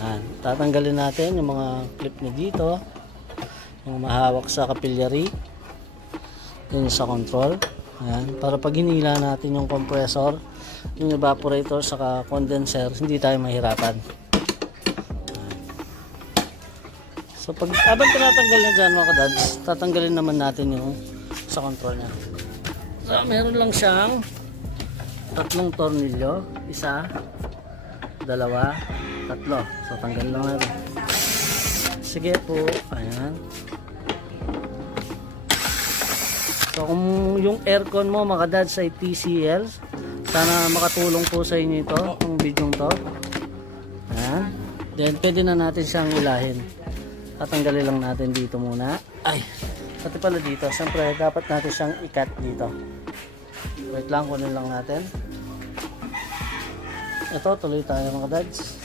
Ayan. Tatanggalin natin yung mga clip na dito, yung mahawak sa capillary, yun sa control. Ayan. Para pag hinila natin yung compressor, yung evaporator saka condenser, hindi tayo mahirapan. So pag abang tinatanggal na dyan mga kadads, tatanggalin naman natin yung sa control nya. So meron lang siyang tatlong tornilyo, isa, dalawa, tatlo. So tanggal lang natin. Sige po, ayan. So kung yung aircon mo mga kadads ay TCL, sana makatulong po sa inyo ito, ang video to. Ayan. Then pwede na natin siyang ilahin. Tatanggalin lang natin dito muna. Ay, pati pala dito. Siyempre, dapat natin siyang i-cut dito. Wait lang, kunin lang natin. Ito, tuloy tayo mga dads.